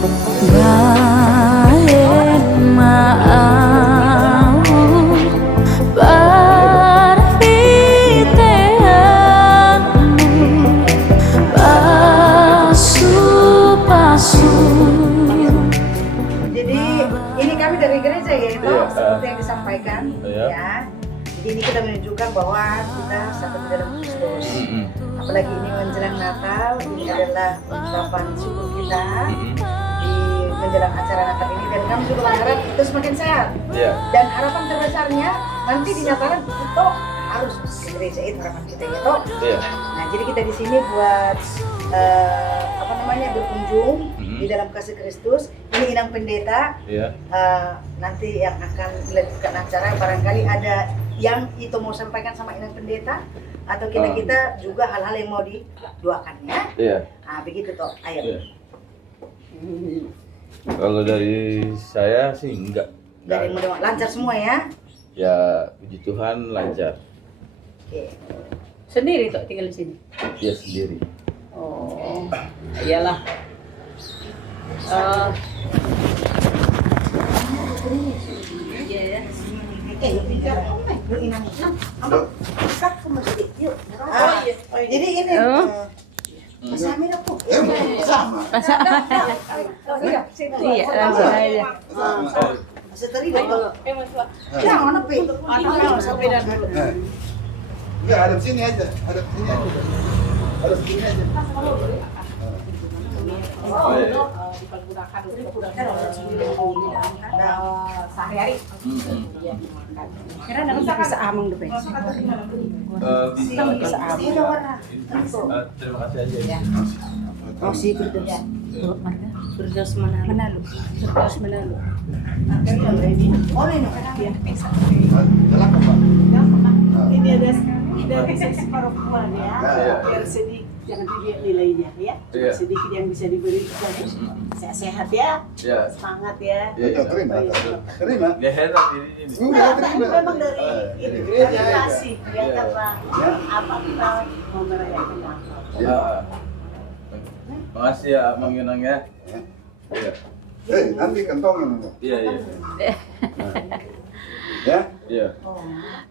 Baik mau perhatianmu pasu-pasu. Jadi ini kami dari gereja ya, itu Iya, seperti yang disampaikan iya. ya. Jadi ini kita menunjukkan bahwa kita satu di dalam Kristus. Apalagi ini menjelang Natal, ini adalah ungkapan syukur kita di menjelang acara Natal ini, dan kami juga berharap itu semakin sehat. Iya. Dan harapan terbesarnya nanti di Natalan itu harus ke gereja, itu harapan kita ya toh. Iya. Nah jadi kita di sini buat berkunjung di dalam kasih Kristus. Ini Inang Pendeta. Iya. Nanti yang akan melanjutkan acara barangkali ada yang itu mau sampaikan sama Inang Pendeta, atau kita juga hal-hal yang mau didoakan ya. Iya. Nah begitu toh, ayo. Iya. Kalau dari saya sih enggak. Dari mudah lancar semua ya. Ya puji Tuhan lancar. Oke. Sendiri tuh tinggal di sini. Dia sendiri. Oh, iyalah. Iya ya. Lu Inang. Sak sama sedikit. Yuk. Oh, iya. Jadi ini. Mas Amir aku. Sama. Iya, Iya, langsung aja. seteri betul. Jangan apa? Sampai dah dulu. Enggak, ada di sini aja. Ada di sini aja. Ada di sini aja. Sehari-hari. Kira nanti bisa amang deh. Bisa Iya, warna. terima kasih aja. Ya. Oh, sih betul. Firdaus Manalu. Firdaus Manalu. Oh, ini. Jalan apa? Ini ada dari sesi perempuan ya, Iya. biar sedikit jangan dilihat nilainya ya, cuma Iya. sedikit yang bisa diberikan. Sehat-sehat ya, Ya. semangat ya. Ya, terima. Terima. Dia heran ini. Enggak, Nah, terima. memang dari ini Gereja dari aja. kasih ya Iya. apa apa kita mau merayakan Natal. Ya. Makasih ya Mang Yunang ya. Iya. Nanti kantongin. Iya, iya. Ya. Iya.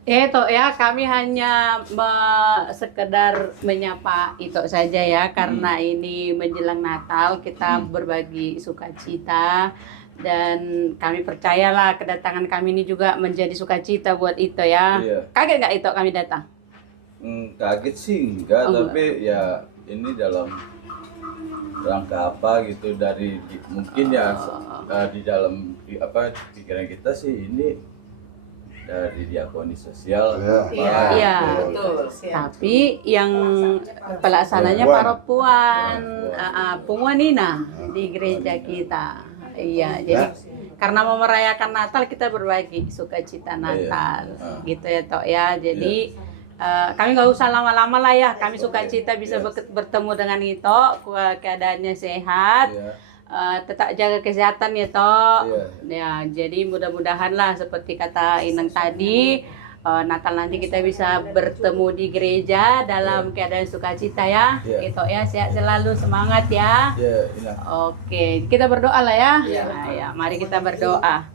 Itu ya, kami hanya sekedar menyapa itu saja ya, karena ini menjelang Natal kita berbagi sukacita, dan kami percayalah kedatangan kami ini juga menjadi sukacita buat itu ya. Iya. Kaget nggak itu kami datang? Kaget sih enggak, Oh, tapi ya ini dalam rangka apa gitu, dari mungkin ya di dalam pikiran kita sih ini dari diakoni sosial. Iya, betul. Tapi yang pelaksananya perempuan, Pungwanina di gereja kita. Iya, jadi karena mau merayakan Natal kita berbagi sukacita Natal, gitu ya Tok ya. Jadi kami nggak usah lama-lama lah ya. Kami sukacita bisa bertemu dengan Ito, keadaannya sehat. Tetap jaga kesehatan ya Tok. Ya, jadi mudah-mudahan lah seperti kata Inang tadi, Natal nanti kita bisa bertemu di gereja dalam keadaan sukacita ya. Gitu ya, sehat selalu, semangat ya. Oke, kita berdoa lah ya. Ya, mari kita berdoa.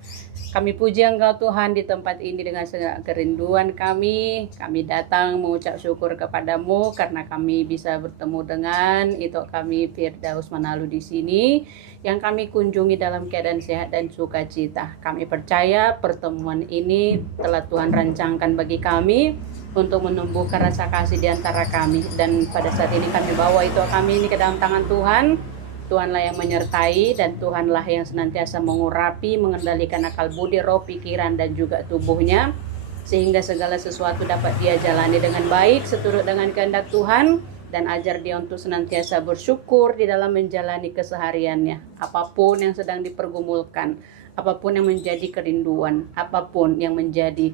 Kami puji Engkau Tuhan di tempat ini dengan segala kerinduan kami. Kami datang mengucap syukur kepadamu karena kami bisa bertemu dengan itu kami Firdaus Manalu di sini yang kami kunjungi dalam keadaan sehat dan sukacita. Kami percaya pertemuan ini telah Tuhan rancangkan bagi kami untuk menumbuhkan rasa kasih di antara kami, dan pada saat ini kami bawa itu kami ini ke dalam tangan Tuhan. Tuhanlah yang menyertai, dan Tuhanlah yang senantiasa mengurapi, mengendalikan akal budi, roh, pikiran, dan juga tubuhnya, sehingga segala sesuatu dapat dia jalani dengan baik seturut dengan kehendak Tuhan, dan ajar dia untuk senantiasa bersyukur di dalam menjalani kesehariannya. Apapun yang sedang dipergumulkan, apapun yang menjadi kerinduan, apapun yang menjadi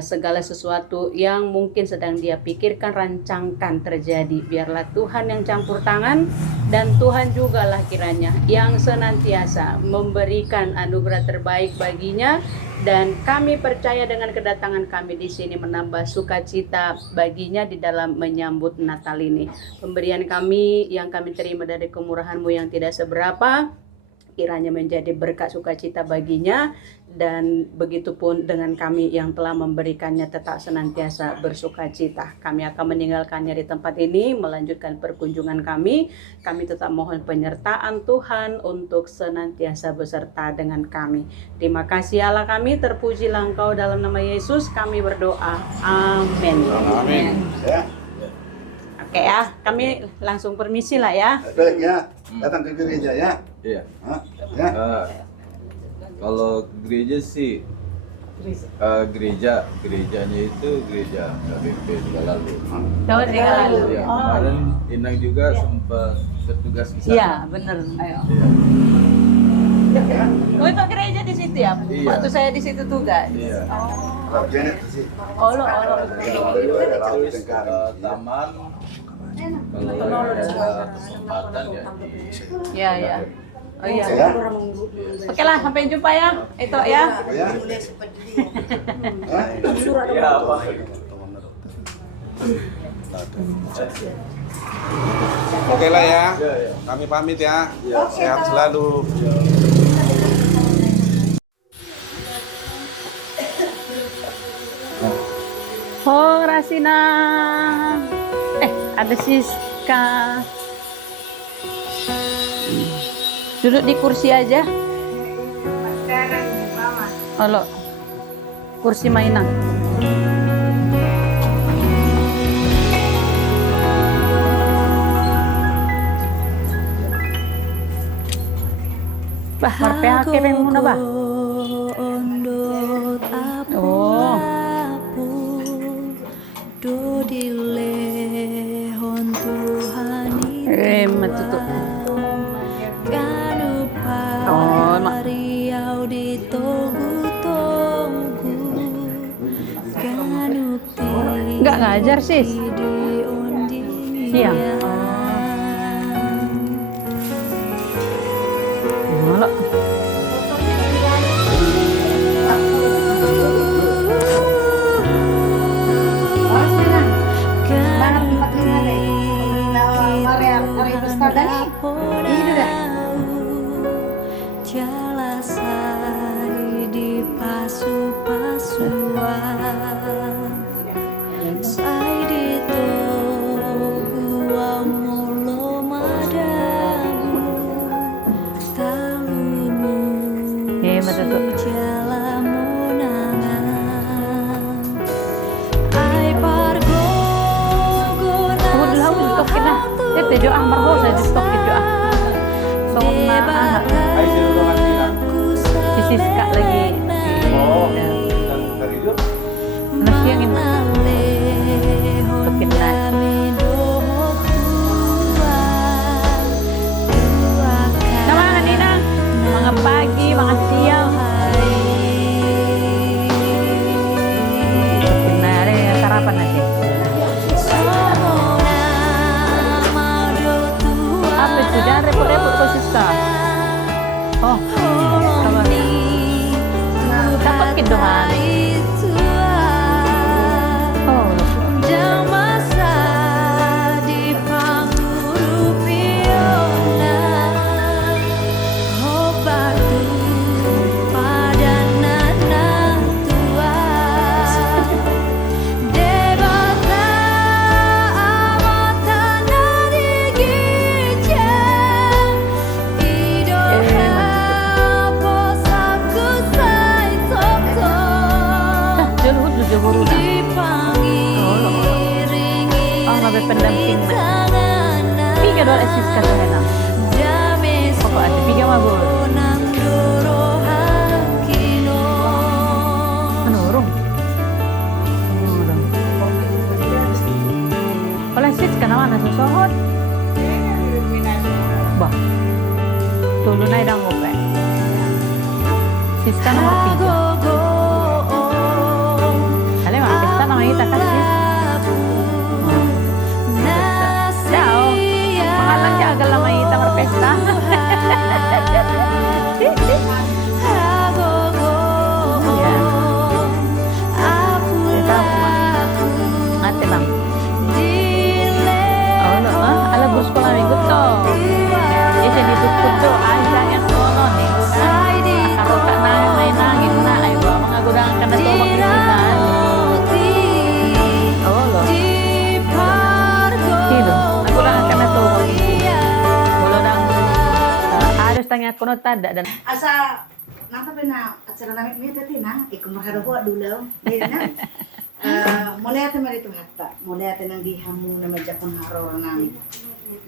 segala sesuatu yang mungkin sedang dia pikirkan, rancangkan terjadi, biarlah Tuhan yang campur tangan, dan Tuhan jugalah kiranya yang senantiasa memberikan anugerah terbaik baginya. Dan kami percaya dengan kedatangan kami di sini menambah sukacita baginya di dalam menyambut Natal ini. Pemberian kami yang kami terima dari kemurahan-Mu yang tidak seberapa, kiranya menjadi berkat sukacita baginya, dan begitupun dengan kami yang telah memberikannya tetap senantiasa bersukacita. Kami akan meninggalkannya di tempat ini, melanjutkan perkunjungan kami. Kami tetap mohon penyertaan Tuhan untuk senantiasa beserta dengan kami. Terima kasih Allah kami, terpujilah Engkau dalam nama Yesus kami berdoa. Amin. Amin. Ya. Oke ya, kami langsung permisi lah ya. Baik ya. Datang ke gereja ya. Iya. Hah? Ya. Kalau ke gereja sih gerejanya itu gereja KBP juga lalu. Coba tinggal lalu. Ya, kemarin Inang juga sempat bertugas di sana. Iya, benar. Ayo. Iya. Oh, itu gereja di situ ya? Iya. Waktu saya di situ tugas. Iya. Kalau Janet sih. Oh, lo. Terus taman kalau ada kesempatan ya di Iya, iya. Oh iya. Ya. Oke lah, sampai jumpa ya. Itu ya. Ya. ya apa? Oke lah ya, Ya, ya. kami pamit ya. Sehat selalu. Oh, Rasina. Ada Siska. Duduk di kursi aja. Oh, lo. Kursi mainan. Bah, marpeake peng muna ba? Oh. Matuto. Oh, enggak ngajar sis. Siang. Malah. Tejo amar ho sa stok itu Sona Siska lagi. Oh. Dan dari itu Nasi yang ini. Kita. Nama Nina, mga pagi, mga siang. Benar ya, sarapan nasi. Apa itu? Jangan repot-repot kok Siska. Oh, apa? Dapat kidohan. Oh, pendamping nak. Tiga dolar Siska tu hendak. Pokok ada tiga mabur. Menurung. Oleh Siska nama nasi sohot. Bah. Tulu naik dah ngope. Siska nomor 3. Kali mak pesta nama kita kasih. Agak lama kita berpesta. Ngate bang. Oh no, ala bus sekolah minggu to. Jadi ditutup doa yang konon. ada setengah kono tada dan Asa nata pena acara namin ni tadi na ikumaharo ko dulaw. Di na. Mulai ate marito hatta. Mulai ate nang dihamu na majakon haro namin.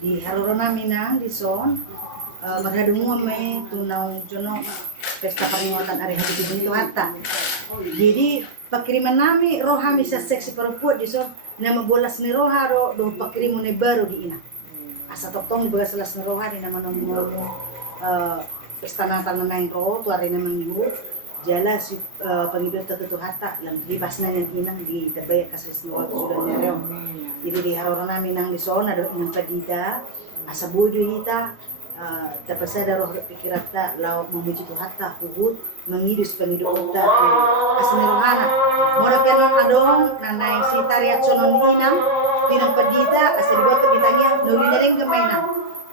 Di haro namin na di son maghadungo may tunaw jono pesta peringatan hari hari itu hatta. Jadi pakiriman nami roha misa seksi perempuan di son nama bolas ni roha ro do pakirimu ni baru di ina. Asa toktong di bagas selas ni roha di nama nomor pesta Natal na nang ro tu hari na minggu jala si pangidot tatutu hatta lang libas na yang inang di tabay kasas ni waktu sudah nereo. Jadi di haro namin nang di son ada inang padida asa bodo hita tapos sa roh pikirat ta law memuji Tuhan ta hubud mangidus pangidot ta asnerohana mora kanon adong nanay si tariat sonon inang tinang padida asa dibuat bitangya nuli na ring gamay na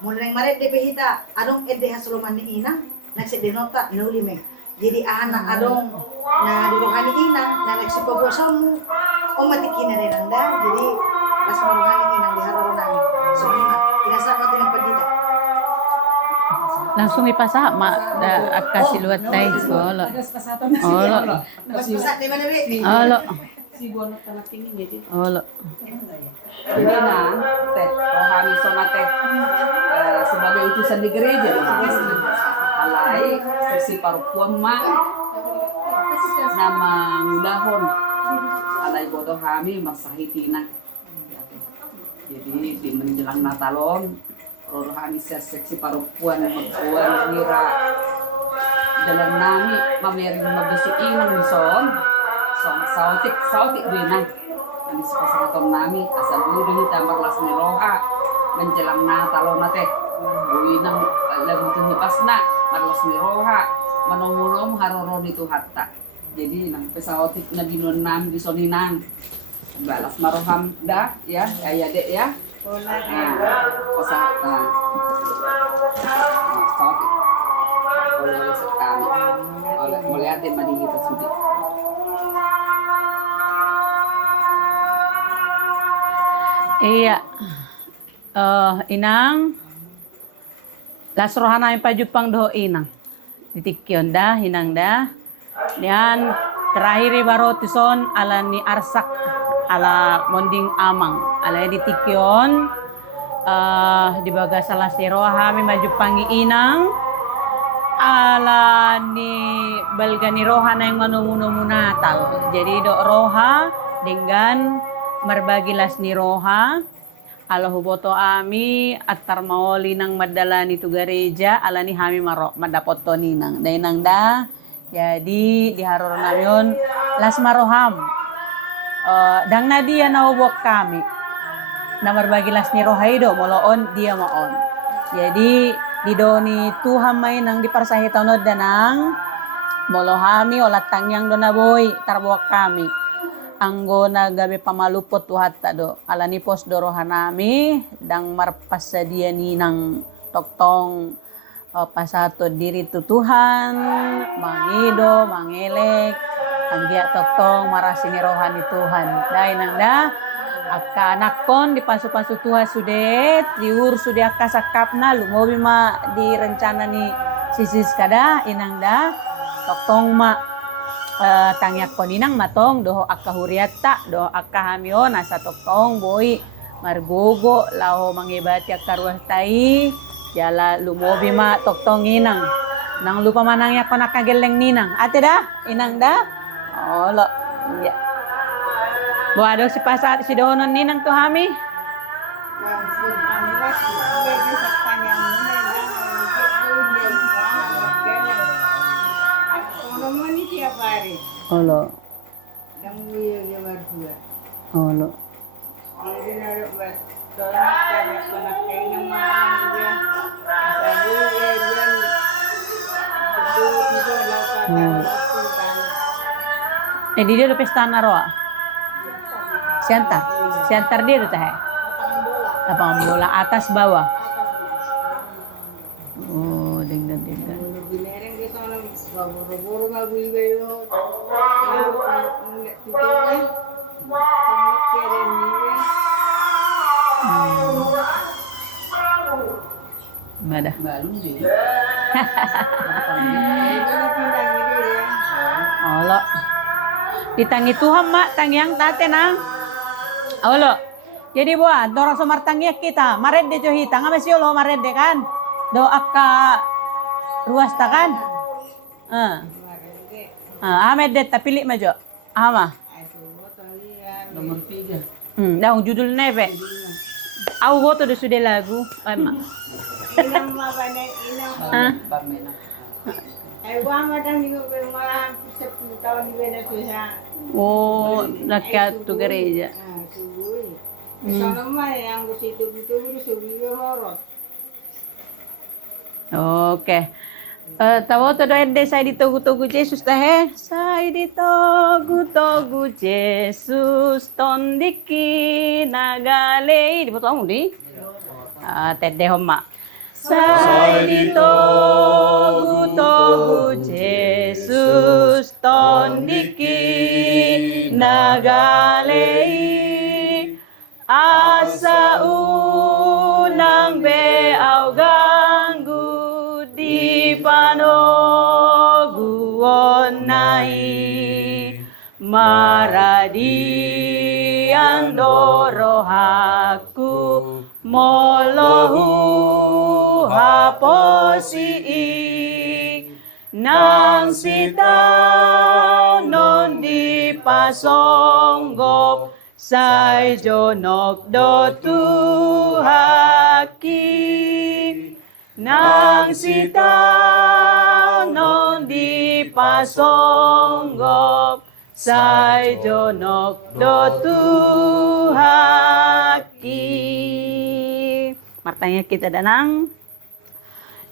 mula ring maret de hita adong edde hasuluman ni inang nagsi denota nuli me jadi anak adong na dirohani inang na nagsipabosom o matikin na rin anda jadi las marohani inang di haro namin so ina inasama tinang padida langsung ipasa kasih luat tay olo olo Mas-masak di mana, Bi? olo Si bonot anak tinggi jadi. olo Jadi nah, teh rohani sama teh sebagai utusan di gereja. Alai sesi perempuan mah nama ngudahon. Alai bodoh kami masahitina. Jadi di menjelang Natalon rohani seksi perempuan ngira dalam nami mamerin mabisik inang son sautik binang ani sepasaraton nami asal budi kita merlas ni roha menjelang Natal teh buinang lagu tu pasna merlas ni roha manom haroro itu hatta jadi nang pesautik na dinon nami di soninang balas maroham dah ya ayah dek ya pasata sautik oleh sekali oleh melihat madi kita sudah iya inang lasrohan namin pajupang doho inang ditikyon dah inang dah dian terakhir baru tison ala ni arsak ala monding amang ala ditikyon di bagas salah siroha mi majupangi inang ala ni balgani roha na yang manumunumu Natal jadi do roha dengan marbagilas ni roha ala huboto ami atar maoli nang madala ni tu gereja ala ni hami madapot to ninang dainang da jadi di haror namin las maroham dang na dia nawok kami na marbagilas ni roha ido moloon dia maon jadi di doni Tuhan may nang diparsahi tanod danang molohami olat tangyang do na boy tarbuak kami anggo na gabi pamalupot tuhat tado ala ni pos dorohanami dang marpasadia ni nang toktong pasato diri tu Tuhan mangido mangelek anggia toktong marasini rohani Tuhan dai nang da akka anak kon di pasu-pasu Tuhan sudet diur sudah kasakapna lumobi ma di rencana ni sisis kada inang da toktong ma tangyak kon inang matong doho akka huriata doho akka hamio nasa toktong boy margogo laho mangibati akka ruah tai jala lumobi ma toktong inang nang lupa manangyak kon akka geleng ninang ate da inang da olo iya buat si pasar si dohonon ninang tu hami. Olo. Olo. Di dia udah pesta naroa. Siantar dia tuh lapangan bola atas bawah. Oh, dengan. Nggak ada. Olo. Ditangi Tuhan mak tangyang tate nang. Olo. Jadi buat dorong sumartangyak kita. Mared de johita nga masih lo mared de kan. Doa ka ruas ta kan. Ahmed de tapili majo. Ama. Nomor 3. Dah judul neve. Aku goto de sudah lagu. Ay mak. Pamela. Oh, nakyat tu gereja. Oke. Tahu tuh doa saya ditogu-togu Yesus dah Saya ditogu-togu Yesus tondiki nagale. Di foto kamu di? Tede homa. Saya ditogu-togu Yesus tondiki nagale. Asa unang beaw ganggu di panoguon nai maradian dorohaku molohu haposi nang sitaw non di pasonggop Say jonok do tuhaki nang sitaw non di pasonggop say jonok do tuhaki. Martanya kita danang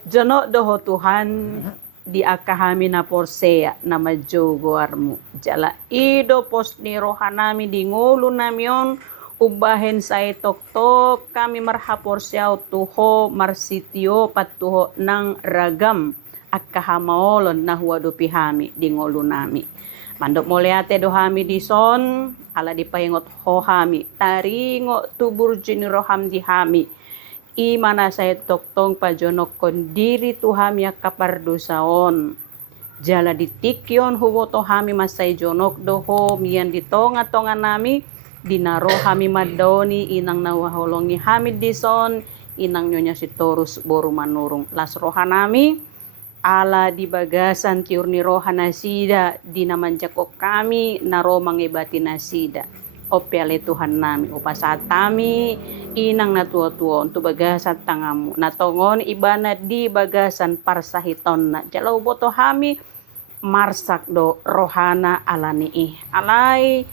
jonok doho Tuhan di akahami na porsea na majogoarmu jala ido pos ni rohanami di ngulu namion ubahen say tok kami marhaporseaw tuho marsitio patuho nang ragam akahamaolon na huwado pihami di ngulu nami mandok moleate dohami di son ala di paingot hohami taringo tubur jini roham di hami Imana saya toktong pajonok kondiri tuhami kapardosaon. Jala ditikyon huwoto hami masay jonok doho miyan ditonga-tonga nami dinaro hami madoni inang nawaholongi hamid dison inang nyonya si torus boru manurung las rohanami ala di bagasan tiur ni rohana sida dinamanjakok kami naro mangibati nasida. Opiale Tuhan nami upasatami inang natuo-tuo untuk bagasan tangamu natongon ibana di bagasan parsahiton na jalau boto hami marsak do rohana alani alai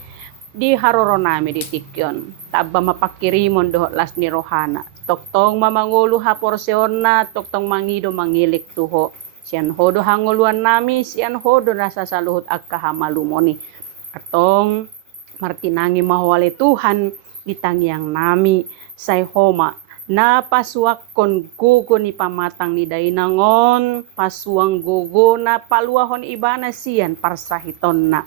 di haroro nami di tikyon taba mapakirimon do las ni rohana toktong mamangulu haporseona toktong mangido mangilik tuho sian hodo hanguluan nami sian hodo rasa saluhut akkahamalumoni atong martinangi mahwale Tuhan ditangiang nami say homa na pasuak kon gogo ni pamatang ni dainangon pasuang gogo na paluahon ibana sian parsahiton na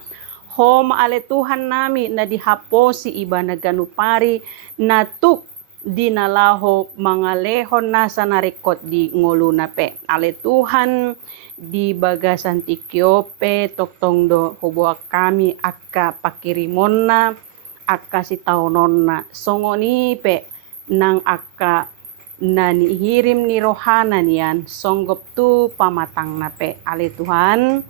homa ale Tuhan nami na dihaposi ibana ganupari na tuk dinalaho mga lehon na sa narikot di ngoluna pe ale Tuhan di bagasan tikyope toktong do hubuak kami akka pakirimon na akka si taunon na songoni pe nang akka na nihirim ni rohana niyan songgop tu pamatang na pe ali Tuhan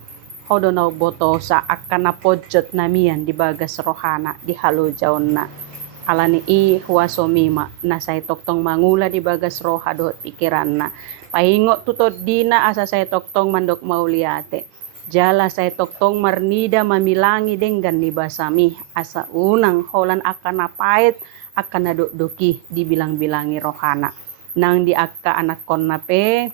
hodo na boto sa akka na podjot namian di bagas rohana di halujaon na alani i huasomima na say toktong mangula di bagas roha do pikiran na pahingo tutod dina asa say toktong mandok mauliate jala say toktong marnida mamilangi denggan ni basami asa unang holan akan napait akan nadukduki dibilang-bilangi rohana nang di akka anak kon na pe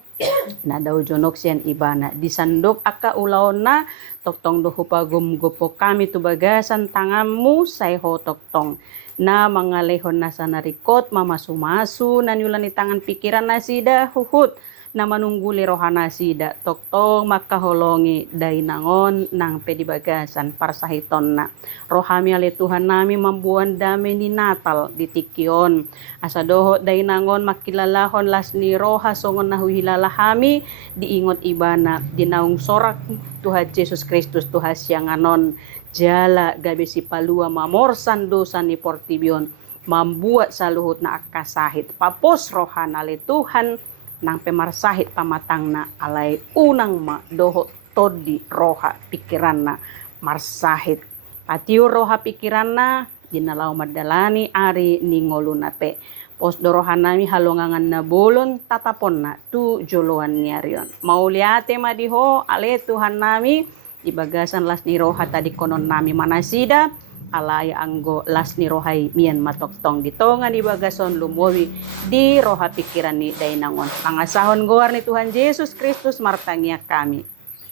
na daw jonok siyan ibana disandok akka ulaon na toktong do hupagum gopo kami tubagasan tangamu say ho toktong na mga lehon na sa narikot mamasumasu nanyulan ni tangan pikiran na sida huhut na manungguli rohana sida toktong makaholongi dainangon nang pedibagasan parsahiton na rohami ale Tuhan nami mambuan damai ni Natal di tikyon asa doho dainangon makilalahon las ni roha songon nahuhilalahami diingot ibana dinaung sorak Tuhan Yesus Kristus Tuhan sianganon jala gabi si palua mamorsan dosa ni portibyon membuat saluhut na akasahit papos rohana ale Tuhan nang pemarsahit pamatang na alay unang doho todi roha pikiran na marsahit patiu roha pikiran na ginalaw madalani ari ningolu na pe pos dorohan nami halongangan na bolon tatapon na tu joloan niarion mauliate madiho ale Tuhan nami di bagasan las ni roha tadi konon nami manasida alaya anggo las ni rohay mian matoktong ditongan di bagason lumowi di roha pikiran ni dainangon pangasahon goar ni Tuhan Yesus Kristus martangia kami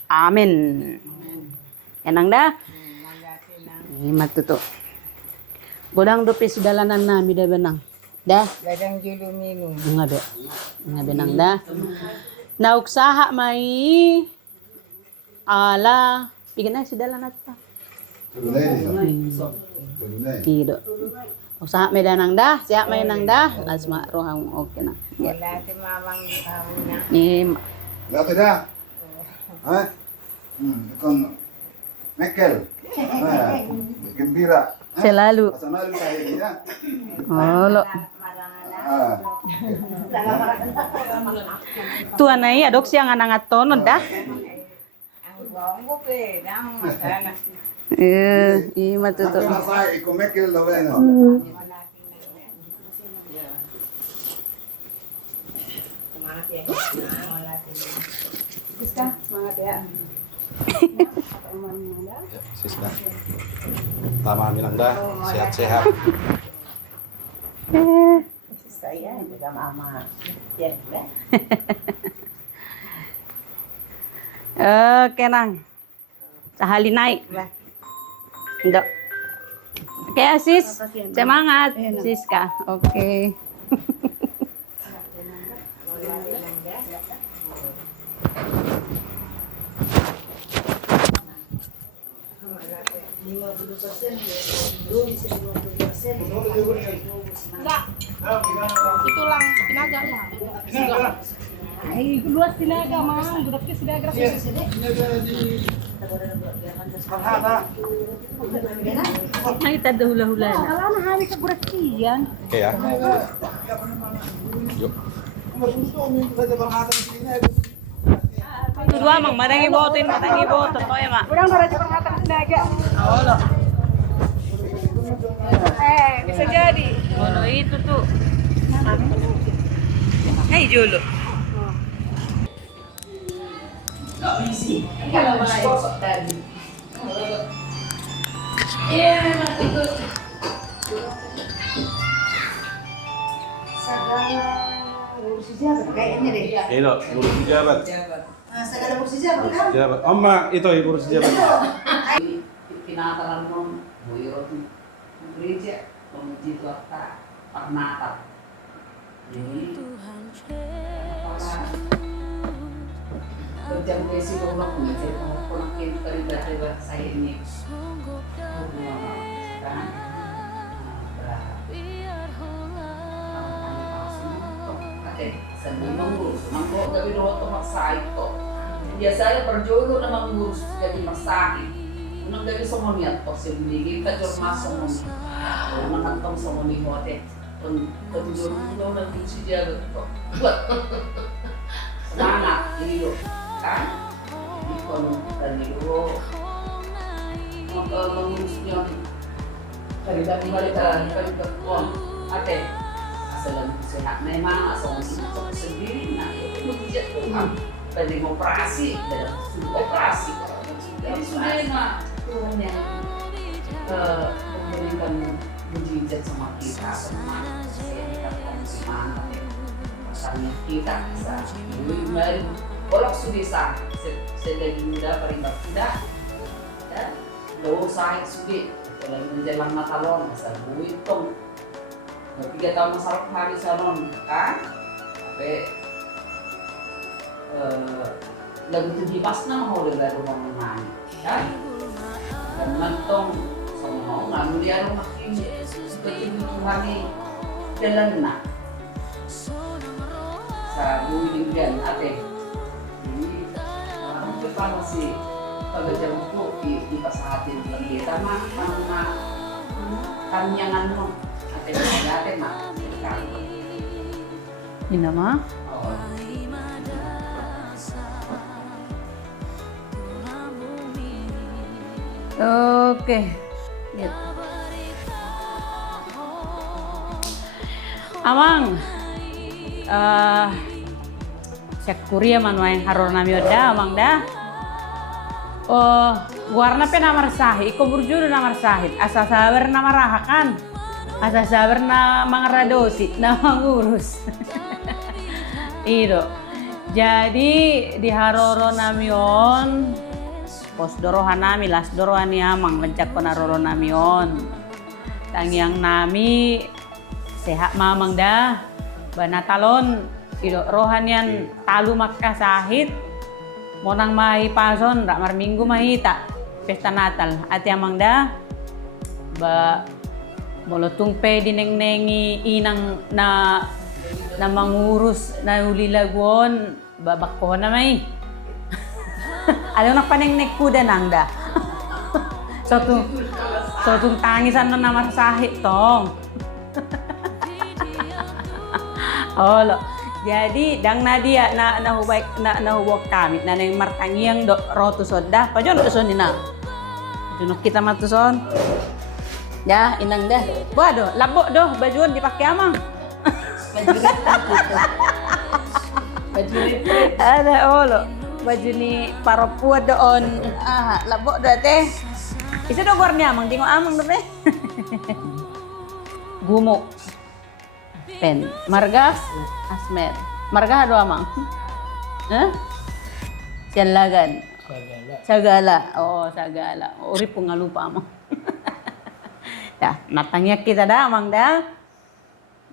amin enang dah matuto bodang dopis dalanan nami dah benang dah Gadang julu minum. ngabe nang dah nauksaha mai ala pigana si dalanan ta Tido. Usaha medanang dah, siap main nang dah, lasma rohang oke na. Wala si mamang na. Ni Dati dah. Hah? Kon Mekel. Gembira. selalu. Selalu kayak gini ya. Olo. Ah. Tuan ai adopsi ang anangat tonon dah. Ang bongo pe, dang masalah. Iya matuto. Tapi saya ikut Mekel dah bueno. Semangat ya. Semangat ya. Siska. Tama bilang dah, sehat-sehat. Saya juga mama. Ya, dah. Oke nang. Sahali naik. Ndok. Oke Sis, semangat Siska. Oke. Itulah sinaga lah. Ay, luas sinaga mang, duduk ke sinaga gratis. Ay tada hula-hula na. Ala na hari ka burakian. Oke ya. Yuk. Tudua mang madangi botin to ya mak. Urang naraja pangatan sinaga. Olo. Bisa jadi. Ono itu tuh. Hai Jolo. Kayaknya deh. Ini urus pejabat. Segala kursi jabat kan? Pejabat. Oma itu urus pejabat. Pinatalan mo, buyurot mo. Gereja, pemuji Tuhan, Natal. Jadi, kerja mengisi rumah mengajar orang yang terlibat saya ini. Kan? Seni mengurus, mangkok gabi roto maksa itu. Biasanya berjodoh na mengurus jadi masahi. Unang gabi somoniat po siya binigay ka jor masomoni. Unang kantong somoni mo ate. Ketujuh ulang nanti si dia betul. Buat semangat ini loh, kan? Ikon dan itu mengurusnya dari mereka dari ketua ate. Asalan sehat memang asal masuk sendiri. Nah itu mujizat Tuhan. Pendemoperasi dalam sudut operasi. Jadi sudah enak Tuhan yang memberikan mujizat sama kita semua. Semangat pasalnya kita bisa mari bolak sudisa sedang muda perintah tidak dan dosa sudah mulai menjelang Natalon asal buitong 3 tahun masalah hari sanon kan sampai lagu tujuh pas nama hole baru mau main, kan? Dan mentong sama nggak dia rumah ini seperti Tuhan ini jalan nak. Sa building ate. Jadi mungkin kalau si kalau jam itu dipasahatin kita mah kanyangan mo ate mah sekarang. Ini mah. Oke. Lihat. Amang. Syakuri ya manuai haror nami oda amang dah. Oh, warna pe namar sahid, iko burjuru namar sahid. Asa sabar nama rahakan. Asa sabar na mangaradosi, na mangurus. Itu. Jadi di haroro namion pos dorohan nami las dorohan ni amang lencak penaroro namion. Tangyang nami sehat mamang dah. Banatalon ido rohanian talu makkah sahid monang mahi pason rak mar minggu mahita pesta natal ati amang dah ba molotung pe dineng-nengi inang na mangurus na ulilagon babak ko na may alam na paneng-nek kuda nang dah so tung tangisan na namar sahid tong. Oh lo, jadi dang nadia na hubak kami na nang martangiang do rotu soda pajon uson ina. Junok kita matuson. Ya inang dah. Waduh, labok doh bajuan dipakai amang. Baju Ada olo. Baju ni parapua doon. Labok doh teh. Isa do gorni amang tingok amang doh teh. Gumo. Pen, marga, asmer, marga hado amang, Sialagan, sagala, oh sagala, uri pun ngalupa amang. Dah, natangnya kita dah amang dah.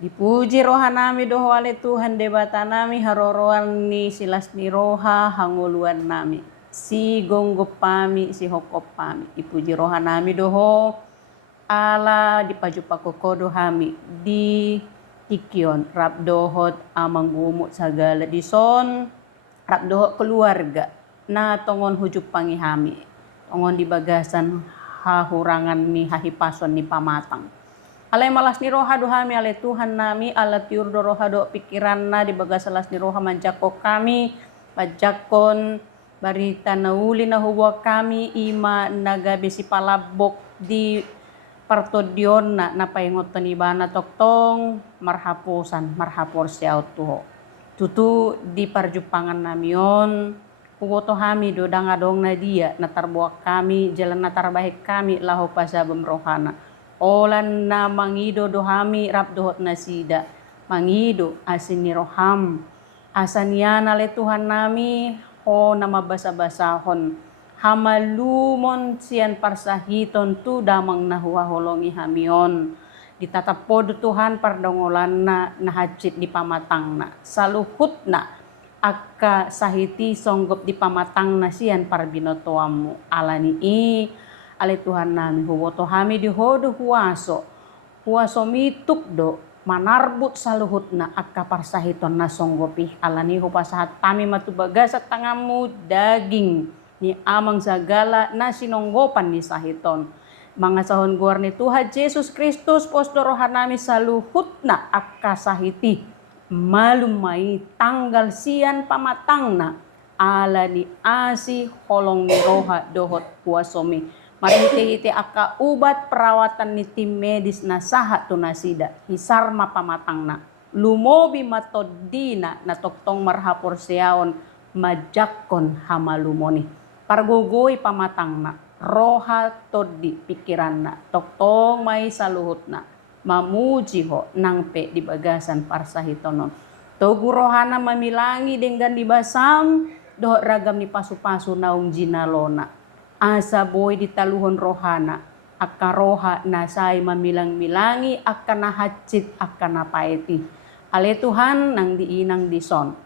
Dipuji rohanami doh wale Tuhan debata nami haroroan ni silas ni roha hanguluan nami. Si gonggo pami, si hokop pami. Dipuji rohanami doho ala dipajupako hami di Ikion, rap dohot amang gumut sagala dison, rap dohot keluarga, na tongon hujup pangihami, tongon di bagasan hahurangan ni hahipason ni pamatang. Alay malas ni roha dohami alay Tuhan nami, ala tiur do roha do pikiran na di bagasalas ni roha manjako kami, pajakon barita na uli na huwa kami, ima nagabi si palabok di partodion na paingoton ibana toktong marhapor siyaw tuho. Tutu di parjupangan namion pugoto hami do dangadong na dia na tarbuak kami jalan na tarbahik kami laho pasabem rohana. Olan na mangido do hami rap dohot na sida. Mangido asin ni roham. Asan le Tuhan nami ho na mabasa-basahon. Hamalumon sian parsahiton tu damang nahuaholongi hamion. Ditatapod Tuhan pardongolan na nahajit di pamatang na. Saluhut na akka sahiti songgop di pamatang na sian parbinotoamu. Alani ale Tuhan nami huwoto hami di hodo huwaso. Huwaso mituk do manarbut saluhut na akka parsahiton na songgopi. Alani hupasahat kami matubaga sa tangamu daging ni amang sagala na sinonggopan ni sahiton. Mga sahon guar ni Tuhan Yesus Kristus postorohan nami saluhut na akka sahiti. Malumay tanggal siyan pamatang na ala ni asi holong ni roha dohot puasomi. Marihiti-hiti akka ubat perawatan ni tim medis na saha tunasida. Hisar mapamatang na. Lumobi matodina na toktong marhapor siyaon majakon hamalumoni. Pargugoy pamatang na, roha todi pikiran na, toktong may saluhut na, mamuji ho nang pe di bagasan parsahitonon. Togu rohana mamilangi dengan dibasam, doh ragam ni pasu-pasu naung jinalona. Asa boy ditaluhon rohana, akka roha nasay mamilang-milangi, akka nahacit, akka napaeti. Ale Tuhan nang diinang dison.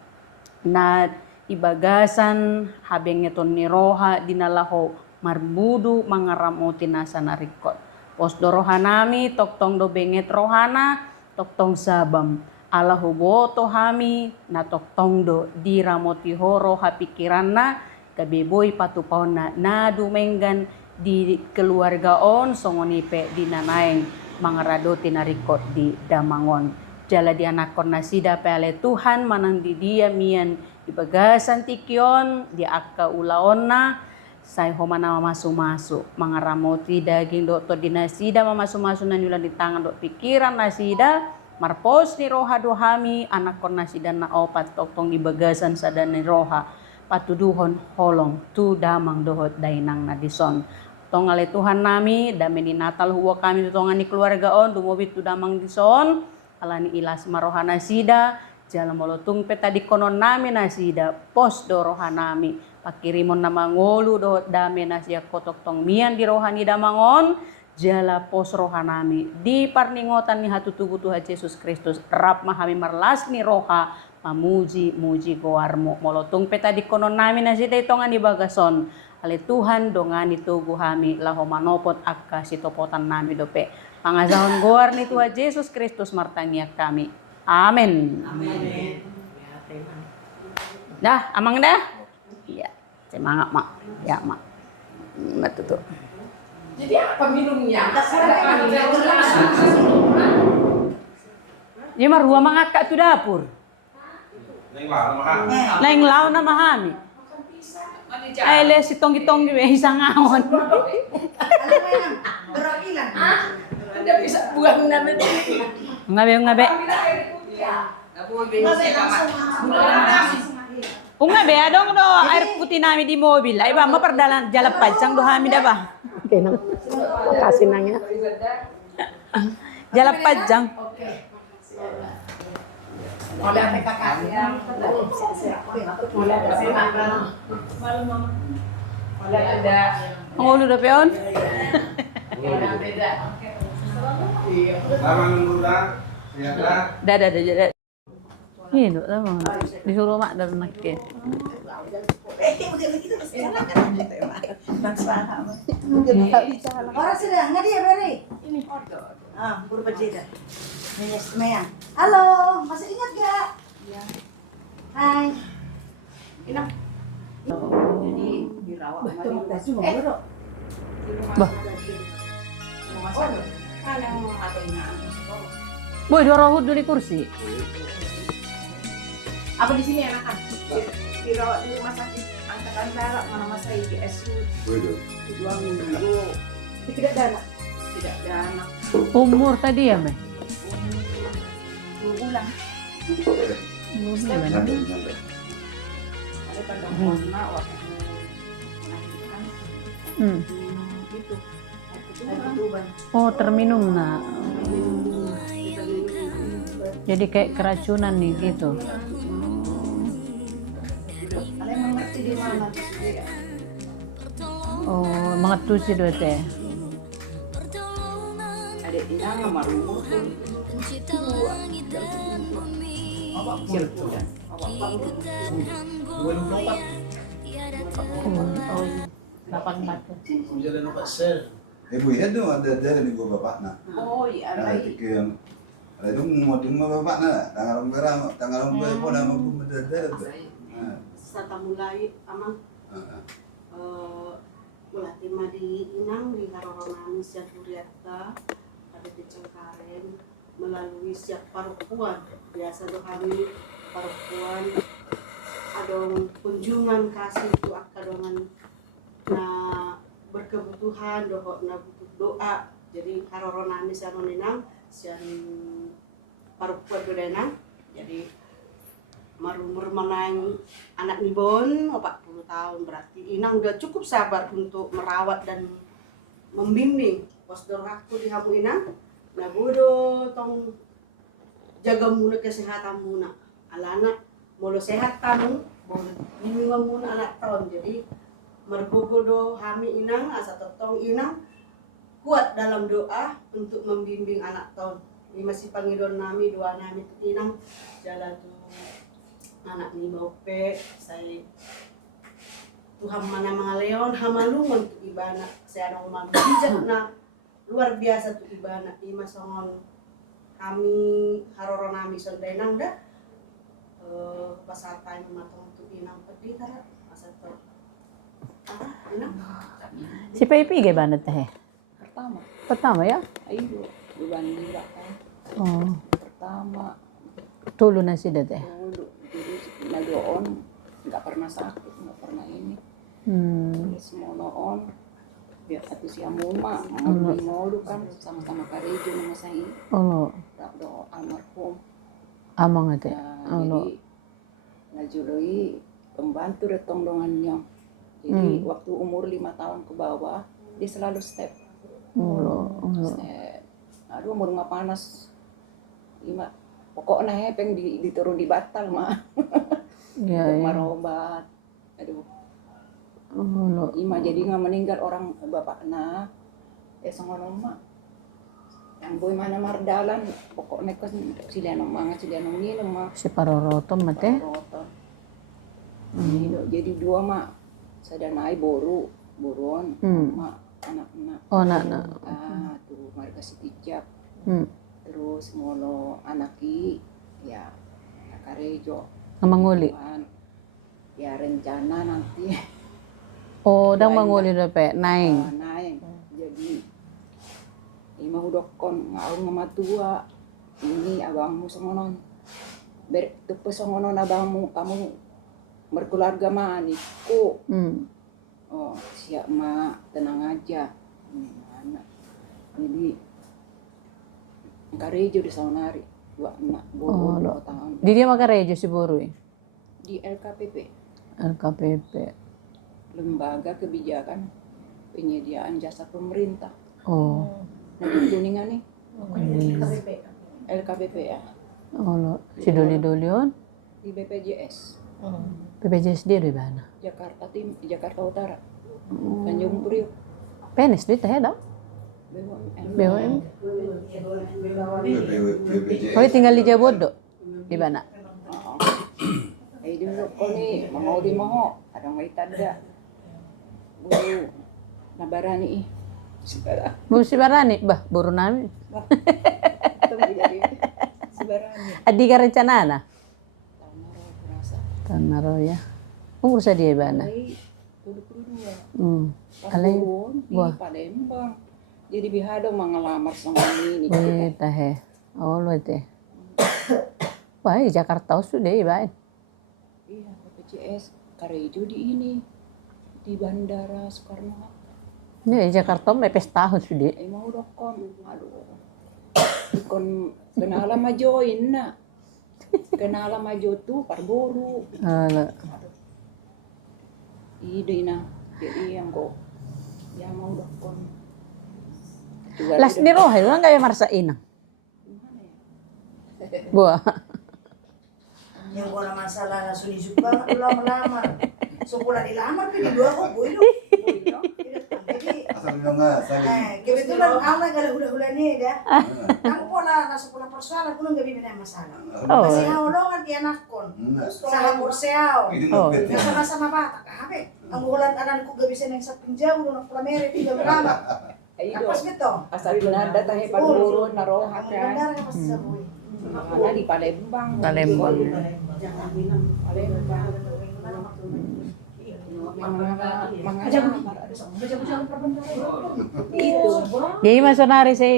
Na ibagasan habeng eton ni roha dinalaho marbudu mangaramoti nasa narikot. Pos do rohanami toktong do benget rohana toktong sabam. Alahu boto hami na toktong do diramoti horo hapikiranna kabeboy patupawna na dumenggan di keluarga on songonipe dinanaeng mangarado tinarikot di damangon. Jala di anakon nasida pele Tuhan manang di dia mian ibagasan tikyon di akka ulaon na say homana mamasu-masu mangaramoti daging doktor di nasida mamasu-masu na nyulan di tangan dok pikiran nasida marpos ni roha dohami anakon nasida na opat toktong ibagasan sadan ni roha patuduhon holong tu damang dohot dainang nadison. Tong ale Tuhan nami dami di Natal huwa kami tutongan ni keluarga on dumobit tu damang dison alani ilas maroha nasida jalan molotung peta di konon nami nasida pos do roha nami pakirimon nama ngolu do dame nasida kotok tong mian di rohani damangon jala pos roha nami di parningotan ni hatu tubuh Tuhan Yesus Kristus rap mahami marlas ni roha mamuji muji goarmo molotung peta di konon nami nasida itongan di bagason ale Tuhan dongani tugu hami laho manopot akka sitopotan nami dope pangazahon goar ni Tuhan Yesus Kristus martania kami amin. Amin. Dah amang dah iya semangat mak ya mak betul tuh. Jadi apa minumnya? Dia mah ruang mangakak tu dapur. Lain lau nama hami. Ay le si tong-tong di isang awon. Anda bisa buang namin. Ngabe. Ngabe adong do air putih nami di mobil. Ay ba maperdalan jalapad sang do hami da ba? Kenang. Kasih nangya. Jalapad jang. Wala may kakasya. Wala ada. Ang ulo na peon? Wala beda. Lama nunggu dah. Siap dah. Dah. Ini tama. Disuruh mak dan nakke. Orang sudah nggak dia beri. Ini. Buru pejeda. Maya. Halo, masih ingat gak? Iya. Hai. Enak. Jadi dirawat sama dia. Bah. Kan yang ada inang. Boy, dirawat dulu di kursi. Apa di sini enakan? Dirawat di rumah sakit Angkatan Darat mana masa IGSU. 2 minggu. Tidak ada anak. Tidak ada anak. Umur tadi ya, Meh? 2 bulan. Ada pada corona waktu melahirkan. Gitu. Ketuban. Oh, terminum na. Jadi kayak keracunan nih gitu. Kalian mengerti di mana dia? Oh, mga tusi do teh. Adik inang sama rumur pun. Oh, 8 Ibu ya tu ada ni gua bapak nak. Oh iya, Ada tiga yang ada tu mau bapak nak. Tanggal berapa pun nama gua ada tu. Serta mulai amang mulai tema di Inang di Karorongan siap Duriata ada di Cengkareng melalui siap parupuan biasa tuh kami parupuan ada kunjungan kasih itu akadongan nah berkebutuhan doa na butuh doa jadi Karorongan siap Inang siap parupuan berenang jadi marumur menang anak nibon 40 tahun berarti Inang udah cukup sabar untuk merawat dan membimbing posdor aku di Hamu Inang nah bodo tong jaga muna kesehatan muna alana mulu sehat tamu bimbing muna anak tahun jadi mergogodo Hami Inang asa tong Inang kuat dalam doa untuk membimbing anak tahun ini masih pangidon nami doa nami Inang jalan tuh anak ni baupe saya Tuhan mana mangaleon hamalungon tu ibana saya nong bijak na luar biasa tu ibana ima songon kami haroro nami sondenang dah pasatan matong tu inang pedi tara masa tu inang Si Pepi gimana teh? Pertama, Pertama ya? ayo bulan lima kan. Oh, Pertama, tulo na sila teh. dulu jadi nadoon nggak pernah sakit, nggak pernah ini. Terus mau noon, biar satu si amuma, mau kan sama-sama karejo nama saya, Oh, do almarhum. amang ate. Nah, Oh, jadi najuloi pembantu retong dongannya. Jadi waktu umur 5 tahun ke bawah, dia selalu step. Step. Aduh, umur nggak panas. 5. Pokoknya hepeng diturun di batal mah. ya ya. Marobat. Aduh. Oh, Ima jadi nggak meninggal orang bapakna. Songono mah. Yang boy mana mardalan, pokoknya kan siliano nginum mah. si Paroroto mate. Roton. Jadi 2 mah sadanai buron mak anak-anak. Oh, nak. Tuh mereka kasih tijak. Terus ngono anaki ya karejo. Manguli. Ya rencana nanti Oh, dang manguli na pe naing. naik. Jadi ima udokon ngaung sama tua. Ini abangmu songonon. Tepes songonon abangmu kamu berkeluarga maniku. Oh, siap mak, tenang aja. Mana? Jadi karejo di Saunari, 2 anak, Oh, 2 tahun. Di dia makarejo si Borui. Di LKPP, LKPP. Lembaga Kebijakan Penyediaan Jasa Pemerintah. Oh. Nah, kuningan nih, LKPP ya, Oh, si Doli-Dolion. di BPJS, BPJS dia di mana? Jakarta Utara, Tanjung Priok, Penis di teh dong. BUMN. BUMN. BPJS. Oh, tinggal di Jabodo. Di mana? Dulu ko ni, di mau, ada may tanda. Buru, nabarani Sibara. Bu si Barani, bah, buru namin. Ito mo jadi Sibarani. Adi ka rencana na? Tahun naro, berasa. Tanaro ya. Umur sa dia ba na? Ay, 22. Alay. Pagbuon, di Wah. Palembang. Jadi bihado mangalamar sa mga ini. Wih, tahe. Oh, lo teh. Wah, Jakarta sudah ba? Iya, BPJS Karejo di ini. Di Bandara Soekarno-Hatta. Ini Jakarta mepes tahun sudah. Mau dokon. Aduh. Ikon kenala ma join na. Kenala ma jo tu parburu. Ala. Ide na. Jadi yang ko. Ya mau dokon. Las ni Rohel, lang kaya marsain. Buah. Yang gua masalah na suni suka lama-lama. So pula dilamar kan dua ko boy lo. Jadi Asal nila nga, sabi. kebetulan ako na gala-hula ni dia. Ang pula na sa pula persoalan kuno gabi na masalah. Oh. Kasi haulongan ti anak kon. Sa hapon siyaw. Hindi Oh. mo pwede. Sama-sama bata kahabe. Ang ulan anan ko gabi sa nang sa pinjaw no pula mere ti gala. Ay Tapos nito. asal pinada tayo parburu na roha Ang kan. bandara ka pa sa boy. Mana di Palembang. Palembang. Palembang. Mga itu. Jadi masonari saya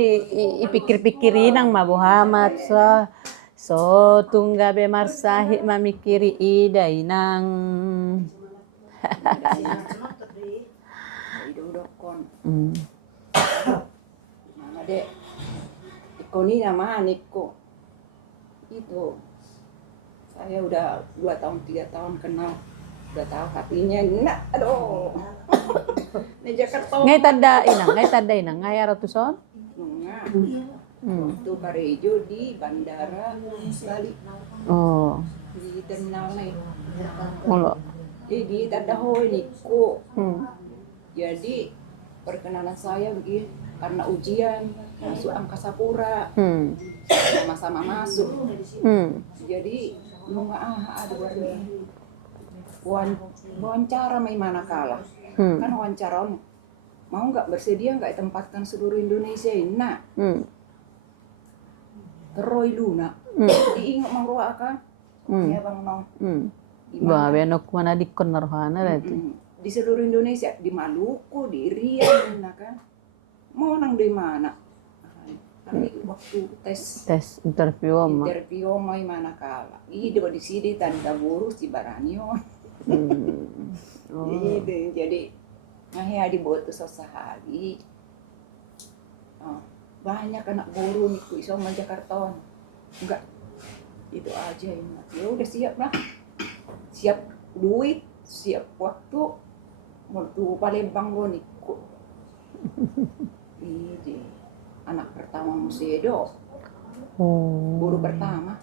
ipikir-pikirin ang mabuhamat so tunggabe marsahi mamikiri ida inang. Itu dokon. Mm. Mana dek. Ikoni nama Niko. Itu. Saya udah 2 tahun 3 tahun kenal. Udah tahu hatinya enak. Aduh. Di Jakarta. Ngay tanda inang, ngay ratusan? Nah, waktu Karejo di bandara sekali Oh, di terminal nih. mulo. Jadi tanda hoy Niko. Hmm. Jadi perkenalan saya begini karena ujian masuk angkasa pura Hmm. sama-sama masuk. Hmm. Jadi nunga ada warni wawancara mai mana kalah kan wawancara mau nggak bersedia nggak tempatkan seluruh Indonesia ini nak teroi luna diingat mangruak kan ya bang nong Ba benok mana di konorhana berarti. Di seluruh Indonesia, di Maluku, di Riau, kan mau nang di mana? Tapi waktu tes Interview mai mana kala. Ide di sini tanda burus di Baranio. Jadi ngahia di botu sosahali. Banyak anak buru nih iso sama Jakarta. Enggak. Itu aja ini. Ya udah siap lah. Siap duit, siap waktu. Waktu Palembang lo niku. Ini anak pertama Musedo. Buru pertama.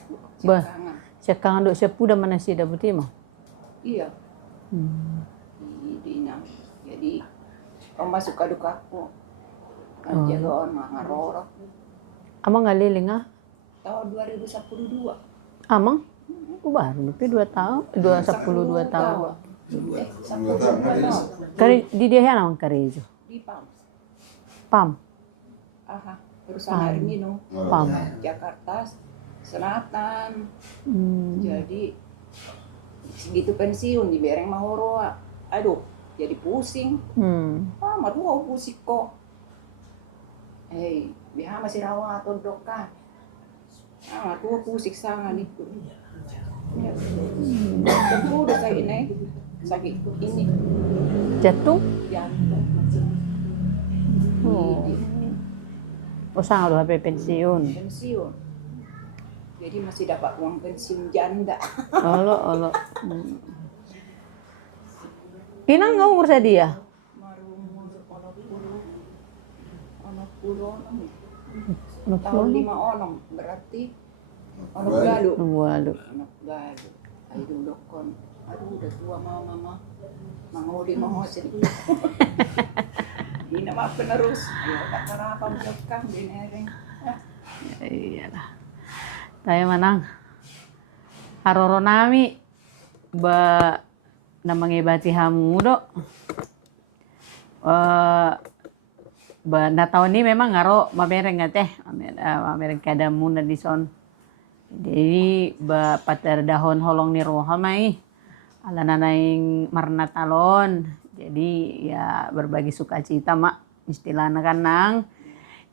Sekarang dok siapa udah mana sih dah berarti mah? Iya. Di nang. Jadi Oma suka duka aku. Jagoan ngarorok. Amang ngaliling ah? Tahun 2012. Amang? Baru tapi 2 tahun, 2 tahun. 10 tahun. Kari di dia yang karejo. Di Pam. Perusahaan air minum. Pam. Jakarta Selatan. Jadi segitu pensiun di Bereng Mahoro. Aduh, jadi pusing. Matu mau pusing kok. Biar masih rawat atau dokan. Matu pusing sangat itu. Tapi udah saya ini sakit ini Jatuh? jantung. Sangat udah pensiun. Jadi masih dapat uang pensiun janda. Olo. Pinang nggak umur saya dia? Tahun 5 onong berarti onong galu. Anak galu. Ayo dulu kon. Aduh udah tua mama. Mangudi mau sedih. Ini mah penerus. Ayo tak karapam jokang dinereng. Iyalah. Tayo manang. Haroro nami ba namangibati hamu do. Ba na tahun ini memang ngaro mamereng teh. Mamereng kada muna di son. Jadi ba pater dahon holong ni roha mai. Ala nanaing marna talon. Jadi ya berbagi sukacita mak istilahna kan nang.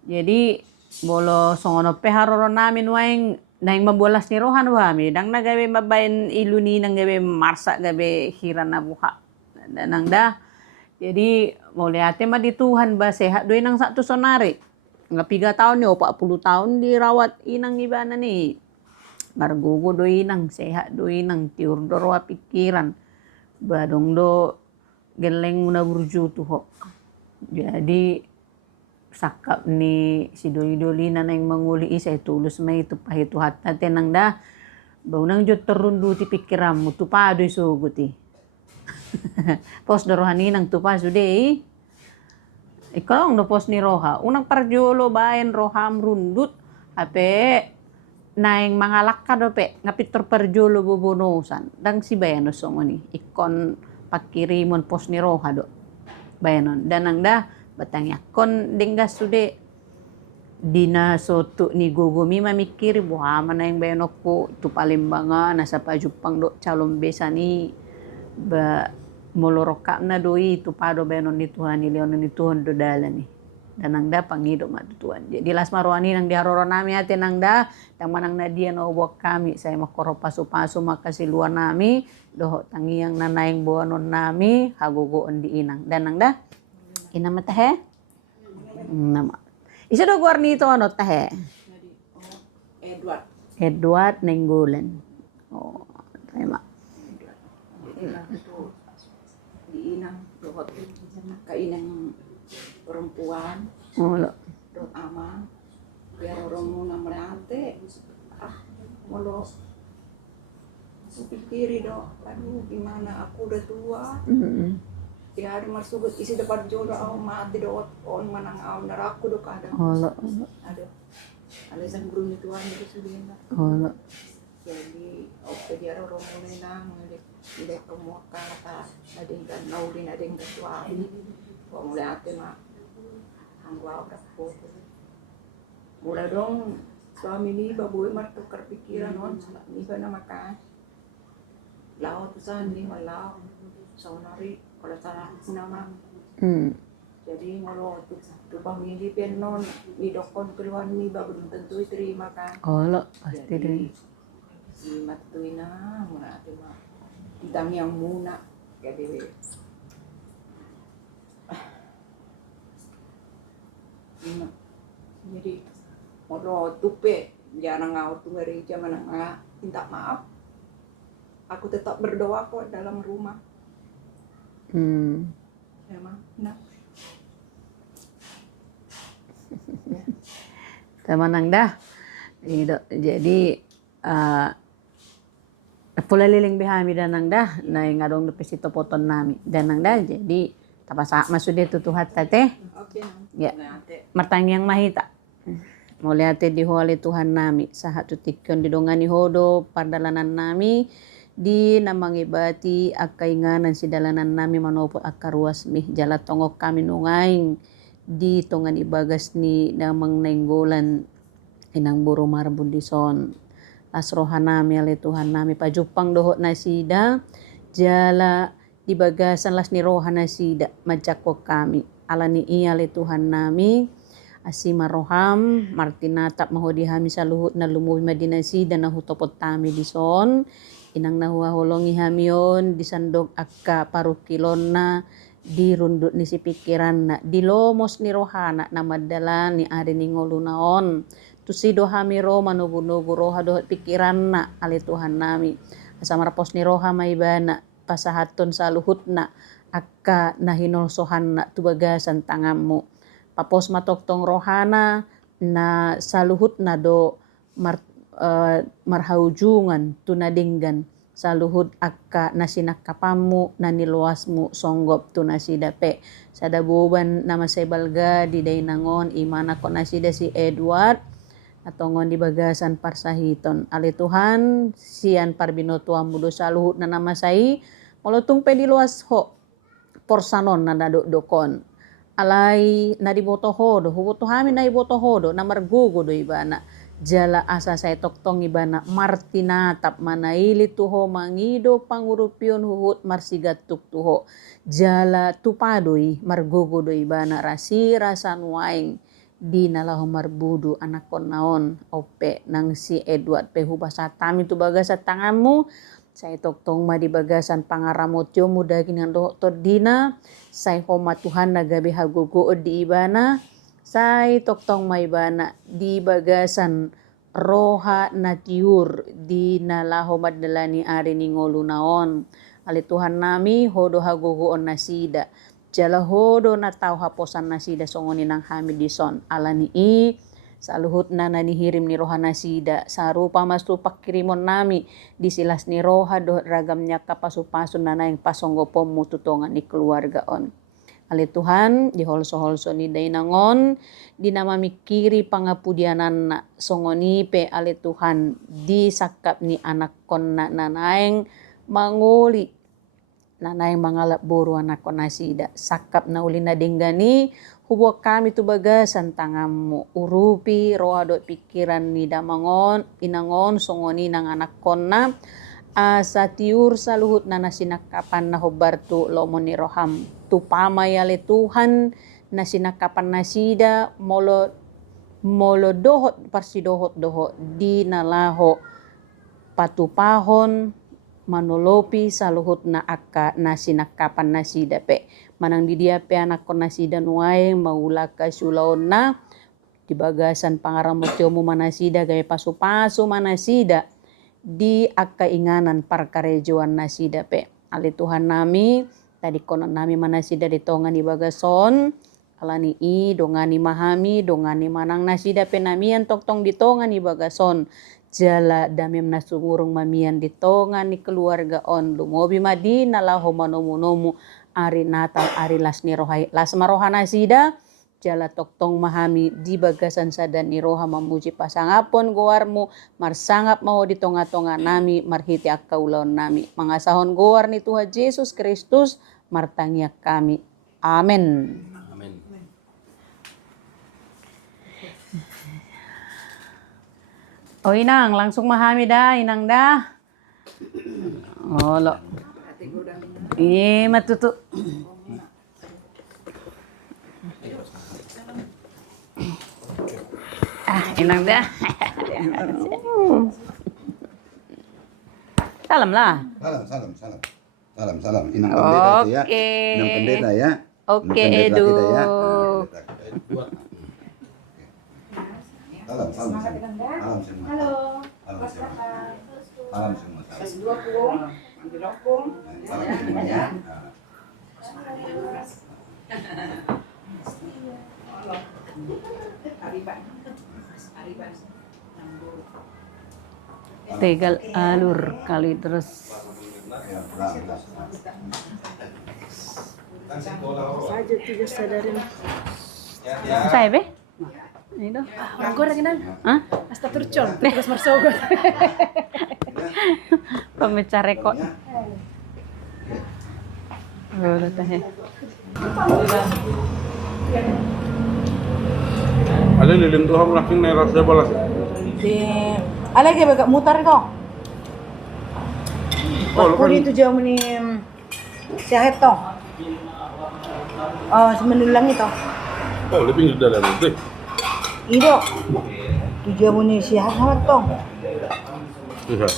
Jadi bolo songono pe haroro namin waing naing mabolas ni rohan wami dang nagawe mabain iluni nang gawe marsa gawe hiran na buka. Nang dah. Jadi mau lihat mah di Tuhan ba sehat doi nang satu sonari. Nga 3 tahun nih 40 tahun dirawat inang ibana nih. Margugo doi nang sehat doi nang tiur doroa pikiran. Badong do geleng muna burju tuh. Jadi sakap ni si doli-doli na yang manguli saya tulus may itu pahitu hatta tenang dah. Baunang jod terundu ti pikiranmu tu pa doy suguti. Pos dorohani nang tupa sude. Ikaw ang pos ni Roha. Unang parjolo bayan Roham rundut. Ape naing mga lakad pe ngapit terparjolo bubunusan. Dang si bayano songoni. Ikon pakirimon pos ni Roha do. Bayanon. Danang dah batang yakon denggas sude. Dina soto ni gogomi mamikir buhama na yung bayanoko. Tu Palembanga nasa pajupang do calon besa ni. Ba molorokap na doi tu pado benon ni Tuhan ni leonon ni Tuhan do dala ni danang da pangido ma Tuhan. Jadi las marwani nang diharoro nami ate nang da tang manang na dia no buak kami saya makoro pasu-pasu makasi luar nami doho tangiang nanaing buanon nami hagogoon di inang danang da ina mata he nama isa do guarnito ano tahe Edward Nenggolen tema di inang dohot kainang perempuan dot aman biar orang muna merate molo pikiri do aduh gimana aku udah tua ya ada masugut isi depan jodoh aku mati do on manang aw naraku do kada ada alasan burung itu ada sudah Jadi oke dia orang mulai nang tidak semua kata ada yang kan naudin ada yang kecuali kok mulai hati mak anggua udah foto mulai dong suami ini babu mar tukar pikiran non ini kan makan laut tuh nih malau saunari kalau salah nama jadi kalau tuh pamili penon di dokon keluar nih babu tentu terima kan lo pasti deh. Si matuina muna ate ma itang yang muna jadi jadi mau tupe jangan ngau tuh gereja mana minta maaf aku tetap berdoa kok dalam rumah emang nah Temanang dah. Jadi pula liling bihami danang dah na ngadong pesito poton nami danang dah jadi tapasa masud itu tuhat teh oke ya martang yang mahita mulai ate dihuali Tuhan nami sahat tutikon didongani hodo pardalanan nami di namangibati akainganan si dalanan nami manopo akaruas mih jala tongok kami nungaing di tongan ibagas ni namang nainggolan inang buru marbun dison asroha nami ale Tuhan nami pajupang dohot nasida jala di bagasan las ni roha nasida majako kami alani iya ale Tuhan nami asima roham martinatap mahodi hami saluhut na lumuwi madinasida na hutopot tami dison inang nahuwa holongi hamion disandog akka parukilon na di rundut ni si pikiran na di lomos ni rohana na madalan ni ari ni ngolunaon tusido hami ro manugu-nugu roha dohot pikiran na ali Tuhan nami asama rapos ni roha maibana pasahaton saluhut na akka nahinolsohan na tubagasan tangammu papos matoktong rohana na saluhut na do marhaujungan tunadinggan saluhut akka nasinakapamu naniluasmu songgop tunasidape sadabuban nama sebalga di dainangon imana ko nasida si Edward atongon di bagasan parsahiton ali Tuhan sian parbinotuam mudo saluhut na nama sai molotung pedi luas ho porsanon na dokon alai na dibotohodo huboto hami na ibotohodo na margugo do ibana jala asa saya toktong ibana martinatap manaili tuho mangido pangurupion huhut marsigatuk tuho jala tupadoi margugo do ibana rasi rasan waing di nalaho marbudu anak kon naon ope nang si Edward pe hubasa tami tu bagasa tanganmu saya toktong ma di bagasan pangaramotyo muda ginan do tordina saya homa Tuhan nagabe hagogo di ibana saya toktong ma ibana di bagasan roha natiur di nalaho madalani ari ni ngolunaon ali Tuhan nami hodo hagogo on nasida jala hodo na tau haposan nasida songoni nang hamidison alani i saluhut na nanihirim ni roha nasida sarupa mastu pakirimon nami disilas ni roha do ragamnya kapasupasun na naing pasonggo pomu tutongan ni keluarga on ali Tuhan di holso-holso ni dainangon di nama mikiri pangapudianan na songoni pe ali Tuhan di sakap ni anak kon na nanaing manguli nanay mangalap buru anak ko nasida sakap na uli na dinggani hubo kami tu bagasan tangammu urupi roha dot pikiran ni damangon inangon songoni nang anak konna asa tiur saluhut na nasinakapan na hubartu lomo ni roham tu pamay ale Tuhan nasinakapan nasida molo dohot parsidohot dohot di nalaho patupahon manolopi saluhut na akka nasinakapan nasida pe manang di dia pe anak kon nasida nuai maula ka sulaon na di bagasan pangaramotyo mo manasida gaya pasu-pasu manasida di akka inganan parkarejoan nasida pe ali Tuhan nami tadi konon nami manasida di tongan di bagason alani i dongani mahami dongani manang nasida pe namian toktong di tongan di bagason jala damim nasungurung mamian di tongan ni keluarga on lumobi madina laho manomu-nomu ari natal ari las ni rohai las marohana sida jala toktong mahami di bagasan sadan ni roha mamuji pasangapon gowarmu marsangap mau di tonga-tonga nami marhiti akkaulaon nami mangasahon gowar ni Tuhan Yesus Kristus martangiak kami. Amin. Amin. O inang, langsung mahami dah, inang dah. Oh lo. Iya matutu. Inang dah. Salam lah. Salam. Inang pendeta itu ya. Inang pendeta ya. Oke, Inang pendeta Edu. kita ya. Salam semua. Salam semua. Salam semua. S2 Pung, Mandi Lokung. Salam semuanya. Tegal alur kali terus. Saja tidak sadarin. Saya be? Itu. Goreng nan. Hah? Hasta turcon, terus marsogot. Pemecah rekor. Oh, teh. Ada lilin Tuhan langsung naik rasa balas. Ala lagi bagak mutar itu. Kuli itu jauh meni siahet toh. Oh, semenulang itu. Oh, lebih sudah ada nanti. Ido. Tujuh meni siahet amat toh. Iya.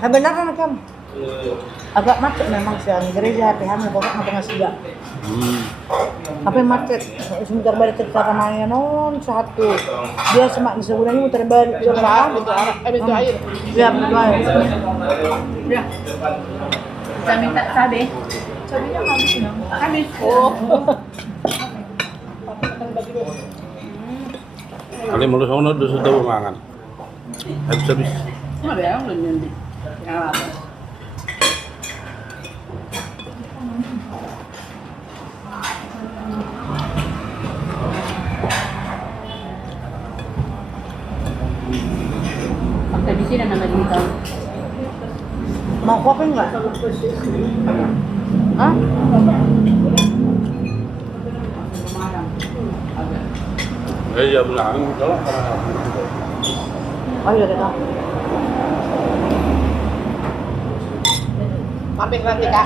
Benar kan kamu? Agak macet memang siang gereja hati hamil bapak ngapa nggak sudah. Apa macet? Sebentar balik cerita kanannya non satu. Dia semak di sebulan ini muter balik. Coba Itu air. Ya betul air. Ya. Saya minta cabe. Cabenya habis dong. Habis. Oh. Kali malu sono sudah mangan. Habis. Ada yang lebih. Ya. Pakai di sini nama kita. Mau kopi nggak? Hah? Ya benar. Kalau Oh iya dah. Mampir nanti Kak.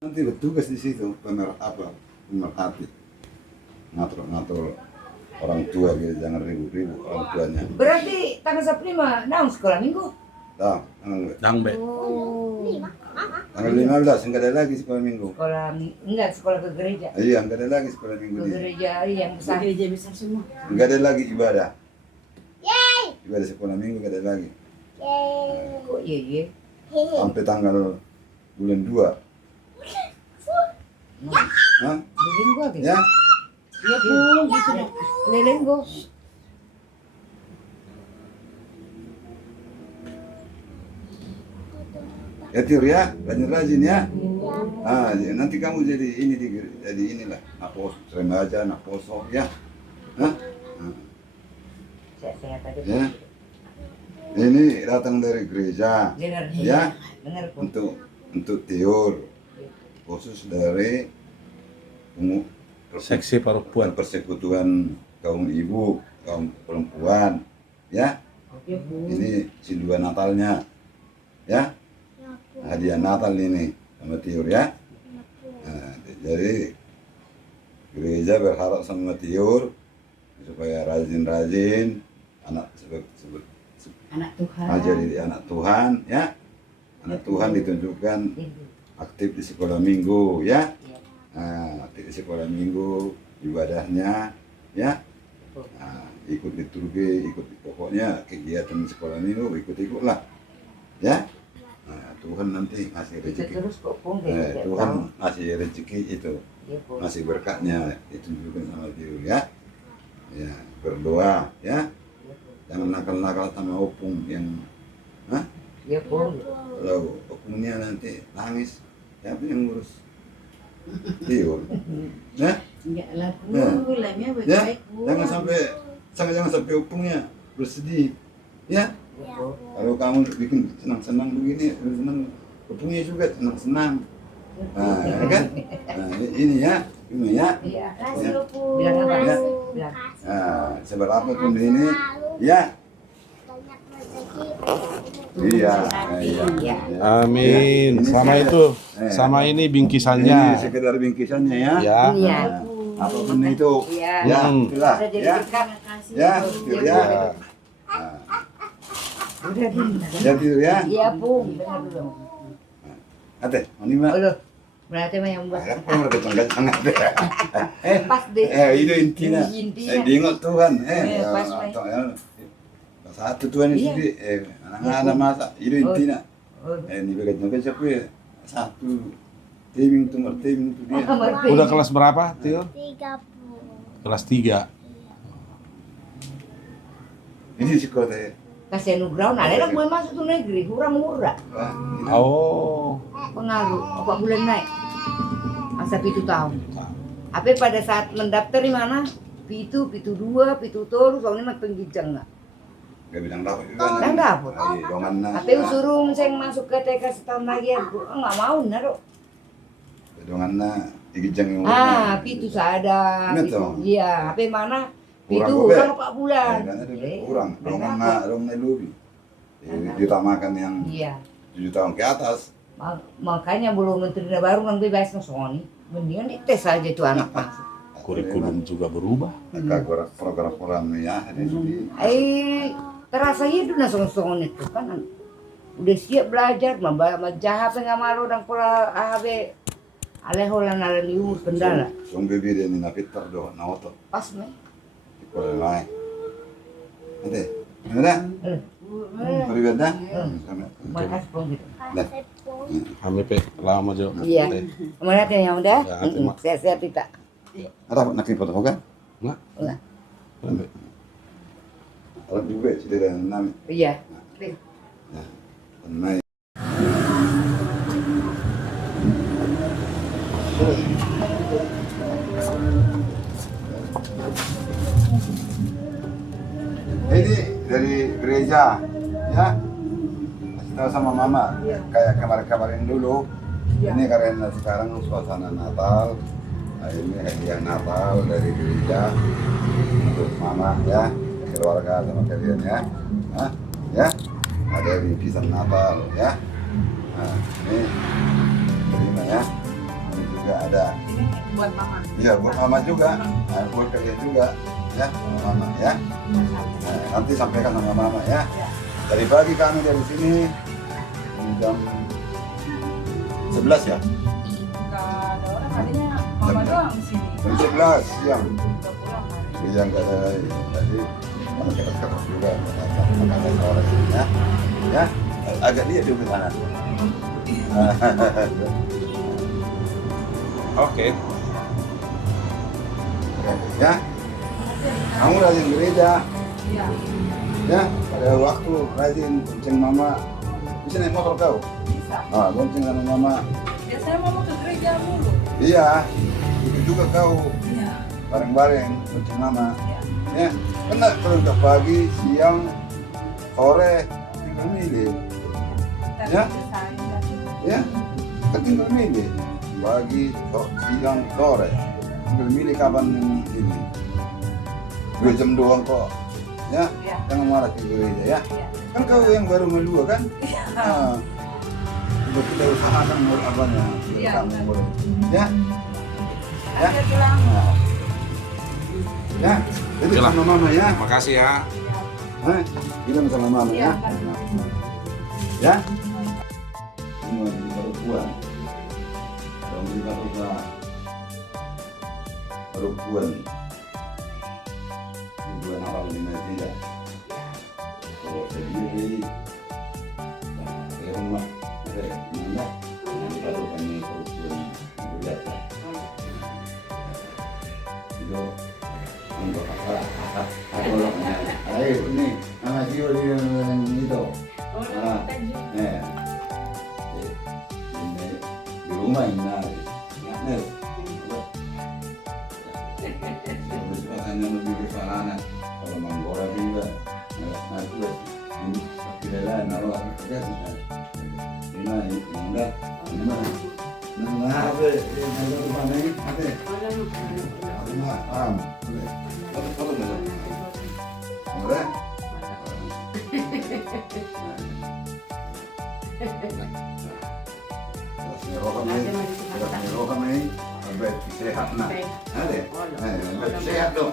Nanti bertugas di situ pemerhati ngatur orang tua gitu, jangan ribut-ribut orang tuanya. Berarti tanggal 15 naon sekolah minggu? Tahu, Dangbe. tanggal 15 enggak ada lagi sekolah minggu. Enggak sekolah ke gereja. Iya, enggak ada lagi sekolah minggu Ke di. gereja yang besar. Gereja besar semua. Enggak ada lagi ibadah. Ibadah sekolah minggu enggak ada lagi. Kok iya? Sampai tanggal bulan 2. Hah? Lelenggo gitu. Ya? Iya pun gitu. Lelenggo. Ya Tir ya, rajin-rajin ya. Ah, nanti kamu jadi inilah, napos remaja, naposo ya. Hah? Sehat aja. Ya. Ini datang dari gereja. Dengar. Ya. Dengar pun. Untuk tiur khusus dari Seksi perempuan. persekutuan kaum ibu, kaum perempuan, ya. Ini sinduan Natalnya, ya. Hadiah Natal ini sama tiur ya. Nah, jadi gereja berharap sama tiur supaya rajin-rajin anak Anak Tuhan. jadi anak Tuhan ya. Anak Tuhan ditunjukkan aktif di sekolah minggu ya. Nah, aktif di sekolah minggu ibadahnya ya. Nah, ikut liturgi, ikut pokoknya kegiatan sekolah minggu ikut-ikutlah ya. Nah, Tuhan nanti ngasih rezeki. Terus kok pun Tuhan ngasih rezeki itu, ngasih berkatnya ditunjukkan sama dia ya. Ya, berdoa ya. Jangan nakal-nakal sama opung yang, hah? Iya pun. Kalau opungnya nanti nangis, siapa yang ngurus? Tiur, ya? Enggak lah, Ya. bulannya Ya, baik-baik, Bu. jangan sampai opungnya bersedih. Ya, kalau kamu bikin senang-senang begini, senang opungnya juga senang-senang. Nah, ya kan? Nah, ini ya. Iya, kasih loh, Bu. Bilang apa? Ya. Bilang. Nah, seberapapun ini, ya. Iya, iya. Amin. Ini Sama saya- itu, Eh. sama ini Ini bingkisannya. sekedar bingkisannya ya. Ya. Iya. Nah, apapun itu. Iya. Ya, Hmm. itulah. Udah jadi Ya, dekat. ya, itu ya. Ya. Udah dulu. Ya, itu ya. Iya, Pung. Dengar dulu. Ate, ini mah. Udah. Berarti mah yang buat. Apa yang berkecang-kecang ate? Pas deh. Itu intinya. Intinya. Diingat Tuhan. Pas, atau ya. Satu Tuhan itu di, anak-anak masa. Itu intinya. Oh. Ini berkecang-kecang ya. Satu. Timing itu dia. Udah kelas berapa, Tio? 30. Kelas 3. Ini sekolah ya. Kasih anugerah, nah ada gue masuk tuh negeri, kurang murah. Wah, ini. Oh. Pengaruh, 4 bulan naik. Masa 7 tahun. Apa pada saat mendaftar di mana? Pitu 2, pitu tolu, soalnya mah penggijang nggak. Gak bilang dapat juga. Nggak dapat. Ayo, dongan na. Apa suruh saya masuk ke TK setahun lagi, aku nggak mau naruh. Dongan na. Igijang yung Pitu sadar. Ano Pitu, to? iya. Apa mana? Kurang Pitu, ko, Be. orang 4 bulan. Karena dia Eh, kurang. nggak Dongan na lubi. Ditamakan yang Iya. 7 tahun ke atas. Makanya belum menteri baru kan bebas no Sony. Mendingan dites aja tuh anak masuk. Kurikulum juga berubah. Program-program ya. Terasa hidup na Sony itu kan. Udah siap belajar, majaha nggak malu dan pula ahbe aleholan alaliur kendala. Song baby dia ni napitar do na oto. Pas me. Ikulah lain. Ate, ada? Peribad na? Makasih pun gitu. Kami pe lama jo. Iya. Kemudian yang udah, Ya, terima. sehat-sehat tidak. Ada nakipot ko kan? Nggak. Udah. Kami. Ada juga cerita nami. Iya. Nai. Ini dari gereja, ya. Kasih tahu sama mama, kayak kemarin-kemarin dulu. Ini karena sekarang suasana Natal, nah, ini hadiah Natal dari gereja untuk mama, ya, keluarga sama kalian ya, nah, ya. Ada bingkisan Natal, ya. Nah, ini terima ya. Ini juga ada. Buat mama. Iya, buat mama juga, nah, buat kalian juga, ya, sama mama ya. Nah, nanti sampaikan sama mama ya. Dari pagi kami dari sini jam 11 ya. Enggak ada orang, adanya mama doang di sini. Jam 11 siang. Udah pulang hari. Yang kata tadi mana cepat juga makanya sore ya. Ya, agak dia di sana. Oke. Ya. Kamu rajin gereja. Iya. Ya, pada waktu rajin bonceng mama. Bisa naik motor kau? Bisa. Ah, bonceng sama mama. Biasanya mama ke gereja mulu. Iya, itu juga kau Iya. bareng-bareng bonceng mama. Iya. Ya, kena perintah pagi, siang, sore, tinggal milih. Tapi Ya. saya enggak. Ya, kan tinggal milih. Pagi, siang, sore. Tinggal milih kapan yang ini. 2 jam doang kok. Ya, Iya. jangan marah ke gereja ya. Iya. Kan kau yang baru melua kan? Iya. Nah, udah kita usahakan mau apanya. Iya, Kamu benar. boleh. Ya, Saya bilang, nah. Ya, itu Oke lah. sama mama ya. Makasih ya. Hah? Bilang sama mama Iya, ya. kan. Ya. Semua di perempuan. Kalau kita lupa perempuan. Perempuan awal di Nigeria. Kalau sendiri, saya rumah ada mana? Kalau kami perempuan berjasa. Itu untuk apa? Aku orangnya. Ayo ini, anak jiwa dia yang itu. Ah, di rumah ini, taruh ada ini enggak nama apa yang ada mana ini ada nama am kalau udah roh kami sehat nak ada sehat dong